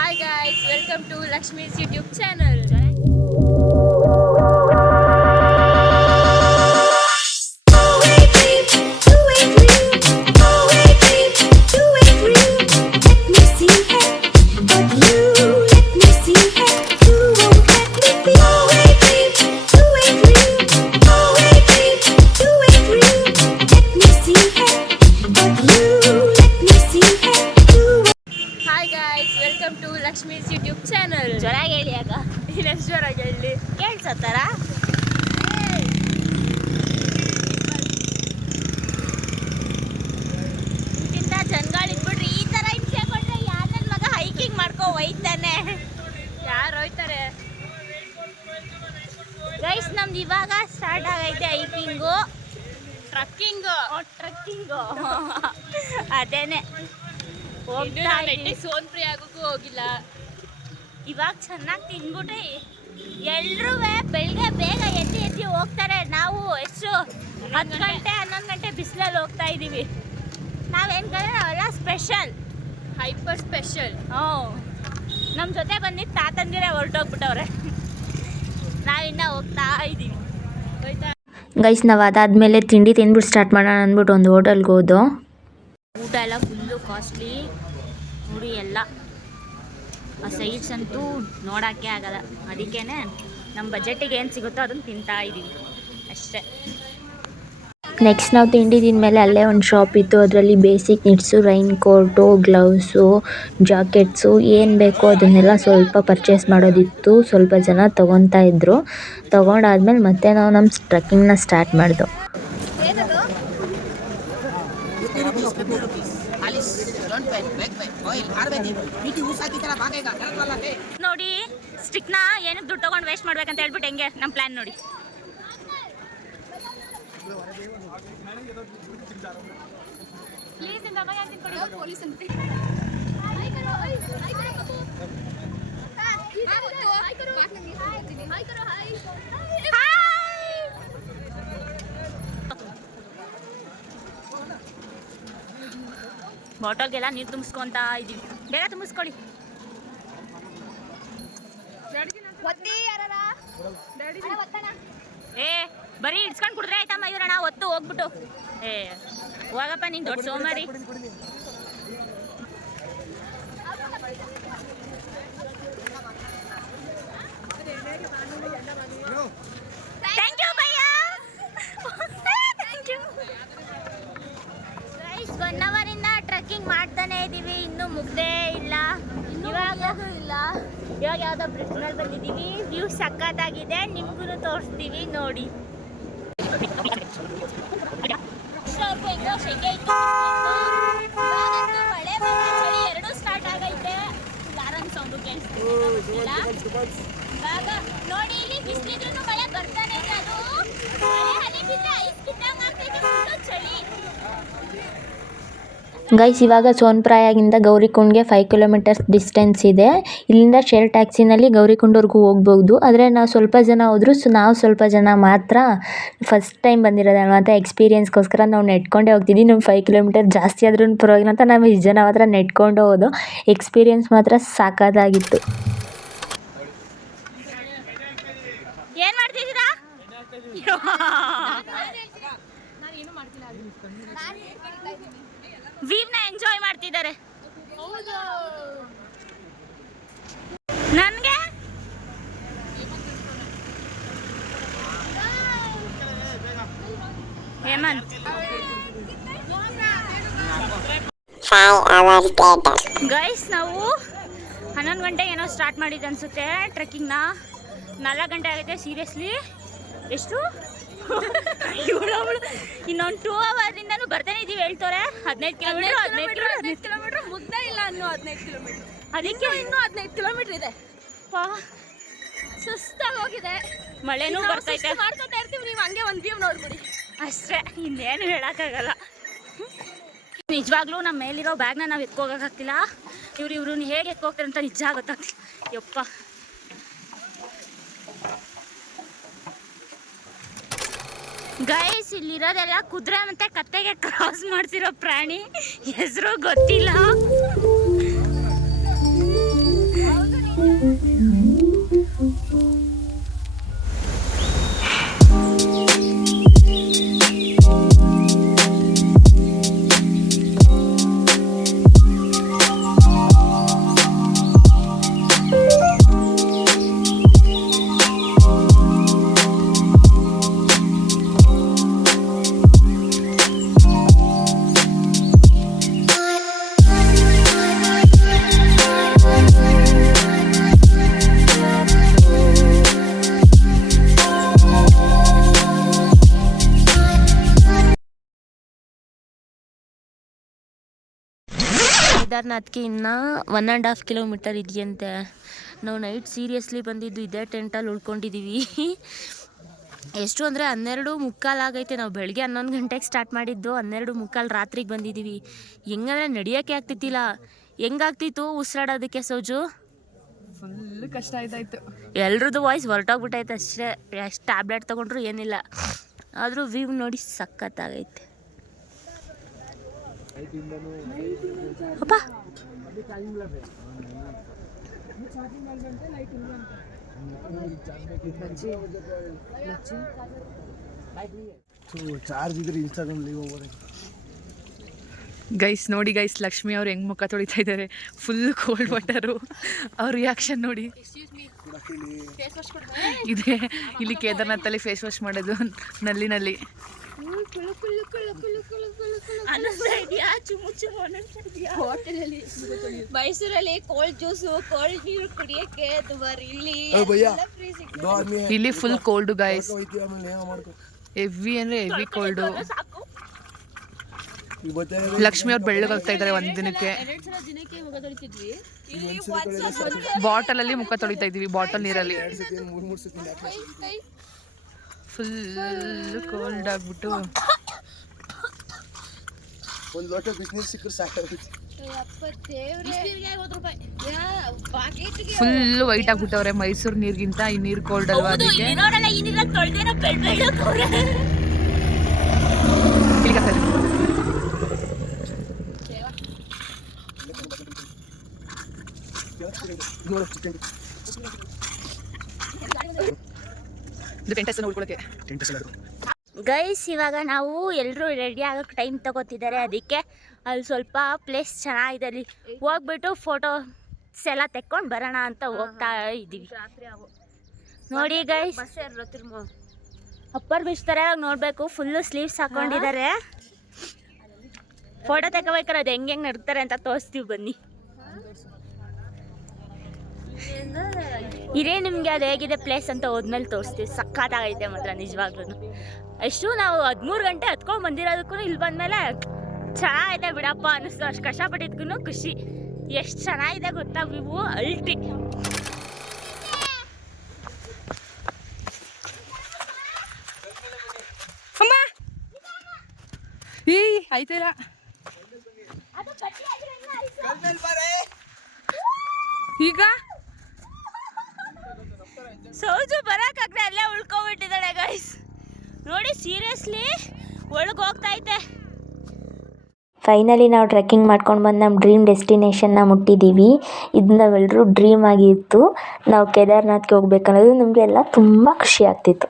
hi guys welcome to Lakshmi's YouTube channel ಹೇಳಿ ಕೇಳ್ಸತ್ತಾರ ಇಂಥ ಜನಗಳು ಇದ್ಬಿಟ್ರಿ ಈ ಥರ ಹಿಂಸೆ ಕೊಟ್ರೆ ಯಾರ ಮಗ ಹೈಕಿಂಗ್ ಮಾಡ್ಕೊ ಒಯ್ತಾನೆ ಯಾರು ಹೋಯ್ತಾರೆ? ಗೈಸ್ ನಮ್ದು ಇವಾಗ ಸ್ಟಾರ್ಟ್ ಆಗೈತೆ ಹೈಕಿಂಗು ಟ್ರಕ್ಕಿಂಗು ಟ್ರಕ್ಕಿಂಗು ಅದೇನೆ. ಸೋನ್ ಸೋನ್ಪ್ರಿ ಹೋಗಿಲ್ಲ. ಇವಾಗ ಚೆನ್ನಾಗಿ ತಿನ್ಬಿಟ್ರಿ ಎಲ್ರೂ ಬೆಳಿಗ್ಗೆ ಬೇಗ ಎದ್ದು ಎದ್ದು ಹೋಗ್ತಾರೆ. ನಾವು ಎಷ್ಟು ಹತ್ತು ಗಂಟೆ ಹನ್ನೊಂದು ಗಂಟೆ ಬಿಸಿಲಲ್ಲಿ ಹೋಗ್ತಾ ಇದ್ದೀವಿ. ನಾವೇನು ಕಂದ್ರೆ ನಾವೆಲ್ಲ ಸ್ಪೆಷಲ್ ಹೈಪರ್ ಸ್ಪೆಷಲ್ ಹ್ಞೂ. ನಮ್ಮ ಜೊತೆ ಬಂದಿದ್ದು ತಾತಂದಿರೇ ಹೊರಟೋಗ್ಬಿಟ್ಟವ್ರೆ. ನಾವಿನ್ನ ಹೋಗ್ತಾ ಇದ್ದೀವಿ. ಹೋಯ್ತಾ ಗೈಸ್ ನಾವು ಅದಾದಮೇಲೆ ತಿಂಡಿ ತಿಂದ್ಬಿಟ್ಟು ಸ್ಟಾರ್ಟ್ ಮಾಡೋಣ ಅಂದ್ಬಿಟ್ಟು ಒಂದು ಹೋಟೆಲ್ಗೆ ಹೋದೋ ಊಟ ಎಲ್ಲ ಫುಲ್ಲು ಕಾಸ್ಟ್ಲಿ ನೋಡಿ ಎಲ್ಲ. ಆ ಸೈಡ್ಸ್ ಅಂತೂ ನೋಡೋಕ್ಕೆ ಆಗಲ್ಲ. ಅದಕ್ಕೇ ನಮ್ಮ ಬಜೆಟಿಗೆ ಏನು ಸಿಗುತ್ತೋ ಅದನ್ನು ತಿಂತಾ ಇದ್ದೀವಿ ಅಷ್ಟೇ. ನೆಕ್ಸ್ಟ್ ನಾವು ತಿಂಡಿ ತಿಂದಮೇಲೆ ಅಲ್ಲೇ ಒಂದು ಶಾಪ್ ಇತ್ತು. ಅದರಲ್ಲಿ basic knits rain coat gloves jackets ಏನು ಬೇಕೋ ಅದನ್ನೆಲ್ಲ ಸ್ವಲ್ಪ ಪರ್ಚೇಸ್ ಮಾಡೋದಿತ್ತು. ಸ್ವಲ್ಪ ಜನ ತೊಗೊತಾ ಇದ್ದರು ತೊಗೊಂಡಾದ್ಮೇಲೆ ಮತ್ತೆ ನಾವು ನಮ್ಮ ಟ್ರೆಕ್ಕಿಂಗ್ನ ಸ್ಟಾರ್ಟ್ ಮಾಡಿದೋ. ನೋಡಿ ಸ್ಟಿಕ್ನ ಏನಕ್ಕೆ ದುಡ್ಡು ತೊಗೊಂಡು ವೇಸ್ಟ್ ಮಾಡ್ಬೇಕಂತ ಹೇಳ್ಬಿಟ್ಟು ಹೆಂಗೆ ನಮ್ಮ ಪ್ಲ್ಯಾನ್ ನೋಡಿ ಪ್ಲೀಸ್ ಇಂದ ಮಗ ತಿನ್ಕೊಡಿ ಪೊಲೀಸ್ ಅಂತ ಬಾಟಲ್ಗೆಲ್ಲ ನೀರು ತುಂಬಿಸ್ಕೊಂತ ಇದ್ದೀವಿ ಬೇಗ ತುಂಬಿಸ್ಕೊಳ್ಳಿ. ಏ ಬರೀ ಇಡ್ಸ್ಕೊಂಡು ಕುಡಿದ್ರೆ ಆಯ್ತಮ್ಮ ಇವ್ರಣ್ಣ ಒತ್ತು ಹೋಗ್ಬಿಟ್ಟು. ಏ ಹೋಗಪ್ಪ ನೀನು ದೊಡ್ಡ ಸೋಮಾರಿ ಥ್ಯಾಂಕ್ ಯು ಭಯ್ಯ ಥ್ಯಾಂಕ್ ಯು ಗೈಸ್ ಒನ್ ಅವರಿಂದ ಟ್ರೆಕ್ಕಿಂಗ್ ಮಾಡ್ತಾನೆ ಇದ್ದೀವಿ ಇನ್ನೂ ಮುಗ್ದೇ ಇಲ್ಲ ಇವಾಗ ಇಲ್ಲ ಇವಾಗ ಯಾವುದೋ ಬ್ರಿಡ್ಜ್ ಮೇಲೆ ಬಂದಿದ್ದೀವಿ. ವ್ಯೂ ಸಖತ್ತಾಗಿದೆ. ನಿಮ್ಗೂ ತೋರಿಸ್ತೀವಿ ನೋಡಿ. ಮಳೆ ಚಳಿ ಎರಡೂ ಸ್ಟಾರ್ಟ್ ಆಗೈತೆ ಲಾರನ್ ಸೌಂಡು ಕೇಳಿಸ್ತಿದೆ ಗೊತ್ತಿಲ್ಲ ಇವಾಗ ನೋಡಿ ಇಲ್ಲಿ ಬಿಸಿಲಿದ್ರು ಮಳೆ ಬರ್ತಾನೆ ಅದು. ಮಳೆ ಹನಿ ಬಿದ್ದ ಐಸ್ ಆಗ್ತೈತೆ ಫುಲ್ಲು ಚಳಿ ಗೈಸ್ ಇವಾಗ ಸೋನ್ಪ್ರಾಯಾಗಿಂದ ಗೌರಿಕುಂಡ್ಗೆ ಫೈವ್ ಕಿಲೋಮೀಟರ್ಸ್ ಡಿಸ್ಟೆನ್ಸ್ ಇದೆ. ಇಲ್ಲಿಂದ ಶೇರ್ ಟ್ಯಾಕ್ಸಿನಲ್ಲಿ ಗೌರಿಕುಂಡ್ವರೆಗೂ ಹೋಗ್ಬೋದು. ಆದರೆ ನಾವು ಸ್ವಲ್ಪ ಜನ ಹೋದ್ರು ಸೊ ನಾವು ಸ್ವಲ್ಪ ಜನ ಮಾತ್ರ ಫಸ್ಟ್ ಟೈಮ್ ಬಂದಿರೋದಲ್ವ ಅಂತ ಎಕ್ಸ್ಪೀರಿಯನ್ಸ್ಗೋಸ್ಕರ ನಾವು ನೆಟ್ಕೊಂಡೇ ಹೋಗ್ತಿದ್ವಿ. ನಮ್ಮ ಫೈವ್ ಕಿಲೋಮೀಟರ್ ಜಾಸ್ತಿ ಆದ್ರೂ ಪರವಾಗಿಲ್ಲ ಅಂತ ನಾವು ಇಷ್ಟು ಜನ ಮಾತ್ರ ನೆಟ್ಕೊಂಡು ಹೋದು. ಎಕ್ಸ್ಪೀರಿಯನ್ಸ್ ಮಾತ್ರ ಸಾಕಾದಾಗಿತ್ತು. ಏನ್ ವೀವ್ನ ಎಂಜಾಯ್ ಮಾಡ್ತಿದ್ದಾರೆ. ನನಗೆ? ಹೇಮಂತ್. ಗೈಸ್ ನಾವು ಹನ್ನೊಂದು ಗಂಟೆಗೆ ಏನೋ ಸ್ಟಾರ್ಟ್ ಮಾಡಿದ್ದು ಅನ್ಸುತ್ತೆ ಟ್ರೆಕ್ಕಿಂಗ್ನ ನಾಲ್ಕು ಗಂಟೆ ಆಗುತ್ತೆ ಸೀರಿಯಸ್ಲಿ ಎಷ್ಟು? ಇವಳು ಇನ್ನೊಂದು ಟೂ ಅವರ್ದಿಂದನೂ ಬರ್ತಾನೆ ಇದೀವಿ ಹೇಳ್ತಾರೆ ಹದಿನೈದು ಕಿಲೋಮೀಟರ್ ಹದಿನೈದು ಕಿಲೋಮೀಟರ್ ಹದಿನೈದು ಕಿಲೋಮೀಟರ್ ಮುಗ್ದೇ ಇಲ್ಲ ಅನ್ನೋ ಹದಿನೈದು ಕಿಲೋಮೀಟರ್ ಅದಕ್ಕೆ ಇನ್ನೂ ಹದಿನೈದು ಕಿಲೋಮೀಟರ್ ಇದೆ. ಪಾ. ಸುಸ್ತಾಗಿ ಹೋಗಿದೆ. ಮಳೆನೂ ಬರ್ತೈತೆ ಮಾಡ್ಕೊತಾ ಇರ್ತೀವಿ ನೀವು ಹಂಗೆ ಒಂದು ವ್ಯೂ ನೋಡ್ಬಿಡಿ ಅಷ್ಟೇ ಇನ್ನೇನು ಹೇಳೋಕ್ಕಾಗಲ್ಲ. ನಿಜವಾಗ್ಲೂ ನಮ್ಮ ಮೇಲಿರೋ ಬ್ಯಾಗ್ನ ನಾವು ಎತ್ಕೋಗೋಕ್ಕಾಗ್ತಿಲ್ಲ ಇವ್ರು ಇವ್ರನ್ನ ಹೇಗೆ ಎತ್ಕೋಗ್ತಾರೆ ಅಂತ ನಿಜ ಗೊತ್ತಾಗ್ತಿಲ್ಲ. ಯಪ್ಪ. ಗೈಸ್ ಇಲ್ಲಿರೋದೆಲ್ಲ ಕುದುರೆ ಮತ್ತೆ ಕತ್ತೆಗೆ ಕ್ರಾಸ್ ಮಾಡ್ತಿರೋ ಪ್ರಾಣಿ. ಹೆಸರು ಗೊತ್ತಿಲ್ಲ. ಕೇದಾರ್ನಾಥ್ಗೆ ಇನ್ನೂ ಒನ್ ಆ್ಯಂಡ್ ಹಾಫ್ ಕಿಲೋಮೀಟರ್ ಇದೆಯಂತೆ. ನಾವು ನೈಟ್ ಸೀರಿಯಸ್ಲಿ ಬಂದಿದ್ದು ಇದೇ ಟೆಂಟಲ್ಲಿ ಉಳ್ಕೊಂಡಿದ್ದೀವಿ ಎಷ್ಟು ಅಂದರೆ ಹನ್ನೆರಡು ಮುಕ್ಕಾಲು ಆಗೈತೆ. ನಾವು ಬೆಳಗ್ಗೆ ಹನ್ನೊಂದು ಗಂಟೆಗೆ ಸ್ಟಾರ್ಟ್ ಮಾಡಿದ್ದು. ಹನ್ನೆರಡು ಮುಕ್ಕಾಲು ರಾತ್ರಿಗೆ ಬಂದಿದ್ದೀವಿ ಹೆಂಗಂದ್ರೆ ನಡೆಯೋಕ್ಕೆ ಆಗ್ತಿತ್ತಿಲ್ಲ ಹೆಂಗಾಗ್ತಿತ್ತು ಉಸಿರಾಡೋದಕ್ಕೆ ಸೋಜು? ಫುಲ್ ಕಷ್ಟ ಆಯ್ತಾಯ್ತು ಎಲ್ರದ್ದು ವಾಯ್ಸ್ ಹೊರಟೋಗ್ಬಿಟ್ಟೈತೆ ಅಷ್ಟೇ. ಎಷ್ಟು ಟ್ಯಾಬ್ಲೆಟ್ ತೊಗೊಂಡ್ರು ಏನಿಲ್ಲ. ಆದರೂ ವ್ಯೂ ನೋಡಿ ಸಖತ್ತಾಗೈತೆ. ಅಪ್ಪ. ಚಾರ್ಜ್ ಇದ್ರೆ ಇನ್ಸ್ಟಾಗ್ರಾಮ್ ಲೀವ್ ಹೋಗೋರೆ ಗೈಸ್ ನೋಡಿ ಗೈಸ್ ಲಕ್ಷ್ಮಿ ಅವ್ರು ಹೆಂಗ್ ಮುಖ ತೊಳಿತಾ ಇದ್ದಾರೆ ಫುಲ್ ಕೋಲ್ಡ್ ವಾಟರು ಅವ್ರ ರಿಯಾಕ್ಷನ್ ನೋಡಿ. ಇದೆ. ಇಲ್ಲಿ ಕೇದಾರ್ನಾಥಲ್ಲಿ ಫೇಸ್ ವಾಶ್ ಮಾಡೋದು. ನಲ್ಲಿನಲ್ಲಿ ಮೈಸೂರಲ್ಲಿ ಕೋಲ್ಡ್ ಜ್ಯೂಸು ಕೋಲ್ಡ್ ನೀರು ಕುಡಿಯಕ್ಕೆ ದುಬಾರಿ ಇಲ್ಲಿ ಏ ಭಯ್ಯ ಎಲ್ಲ free ಸಿಗ್ತದೆ. ದೋ ಆದ್ಮಿ ಇಲ್ಲಿ ಫುಲ್ ಕೋಲ್ಡು ಗೈಸ್ ಹೋಯ್ತೀವಿ ಆಮೇಲೆ ಏನೋ ಮಾಡ್ಕೊ ಹೆವಿ ಅಂದ್ರೆ ಹೆವಿ ಕೋಲ್ಡು ಈಗ ಬರ್ತಾರೆ ಲಕ್ಷ್ಮಿ ಅವ್ರು ಬೆಳ್ಳಗಾಗ್ತಾ ಇದ್ದಾರೆ ಒಂದ್ ದಿನಕ್ಕೆ ಬಾಟಲ್ ಅಲ್ಲಿ ಮುಖ ತೊಳಿತಾ ಇದೀವಿ ಬಾಟಲ್ ನೀರಲ್ಲಿ ಫುಲ್ ಕೋಲ್ಡ್ ಆಗ್ಬಿಟ್ಟು. ಒಂದು ಲೋಟ ಬಿಸಿನೀರು ಸಿಕ್ಕರೆ ಸಾಕಾಗುತ್ತೆ ಫುಲ್ ವೈಟ್ ಆಗ್ಬಿಟ್ಟವ್ರೆ ಮೈಸೂರು ನೀರ್ಗಿಂತ ಈ ನೀರು ಕೋಲ್ಡ್ ಅಲ್ವಾ ಅದಕ್ಕೆ? ಇಲ್ಲಿ ಇದು ಗೈಸ್ ಇವಾಗ ನಾವು ಎಲ್ಲರೂ ರೆಡಿ ಆಗೋಕ್ಕೆ ಟೈಮ್ ತಗೋತಿದ್ದಾರೆ. ಅದಕ್ಕೆ ಅಲ್ಲಿ ಸ್ವಲ್ಪ ಪ್ಲೇಸ್ ಚೆನ್ನಾಗಿದೆ. ಅಲ್ಲಿ ಹೋಗ್ಬಿಟ್ಟು ಫೋಟೋಸ್ ಎಲ್ಲ ತೆಕ್ಕೊಂಡು ಬರೋಣ ಅಂತ ಹೋಗ್ತಾ ಇದ್ದೀವಿ. ನೋಡಿ ಗೈಸ್ ಅಪ್ಪರ್ ಬಿಚ್ ಥರ ನೋಡಬೇಕು? ಫುಲ್ಲು ಸ್ಲೀವ್ಸ್ ಹಾಕೊಂಡಿದ್ದಾರೆ. ಫೋಟೋ ತೆಗೋಬೇಕಾದ್ರೆ ಅದು ಹೆಂಗೆ ಹೆಂಗೆ ನಡ್ತಾರೆ ಅಂತ ತೋರಿಸ್ತೀವಿ ಬನ್ನಿ. ಇದೇ ನಿಮಗೆ ಅದು ಹೇಗಿದೆ ಪ್ಲೇಸ್ ಅಂತ ಹೋದ್ಮೇಲೆ ತೋರಿಸ್ತೀವಿ. ಸಖತ್ತಾಗೈತೆ ಮಾತ್ರ ನಿಜವಾಗ್ಲೂ ಎಷ್ಟು ನಾವು ಹದಿಮೂರು ಗಂಟೆ ಹತ್ಕೊಂಡು ಬಂದಿರೋದಕ್ಕೂ ಇಲ್ಲಿ ಬಂದಮೇಲೆ ಚೆನ್ನಾಗಿದೆ ಬಿಡಪ್ಪ ಅನ್ನಿಸ್ತು. ಅಷ್ಟು ಕಷ್ಟಪಟ್ಟಿದ್ಗೂ ಖುಷಿ. ಎಷ್ಟು ಚೆನ್ನಾಗಿದೆ ಗೊತ್ತಾ ವಿವು ಅಲ್ಟಿ. ಅಮ್ಮ! ಏಯ್ ಆಯ್ತಿಲ್ಲ ಈಗ? ನೋಡಿ ಸೀರಿಯಸ್ಲಿ ಒಳಗೆ ಹೋಗ್ತಾ ಐತೆ ಫೈನಲಿ ನಾವು ಟ್ರೆಕ್ಕಿಂಗ್ ಮಾಡ್ಕೊಂಡು ಬಂದು ನಮ್ಮ ಡ್ರೀಮ್ ಡೆಸ್ಟಿನೇಷನ್ನ ಮುಟ್ಟಿದ್ದೀವಿ ಇದು ನಾವೆಲ್ಲರೂ ಡ್ರೀಮ್ ಆಗಿತ್ತು. ನಾವು ಕೇದಾರ್ನಾಥ್ಗೆ ಹೋಗ್ಬೇಕನ್ನೋದು ನಮಗೆಲ್ಲ ತುಂಬ ಖುಷಿ ಆಗ್ತಿತ್ತು.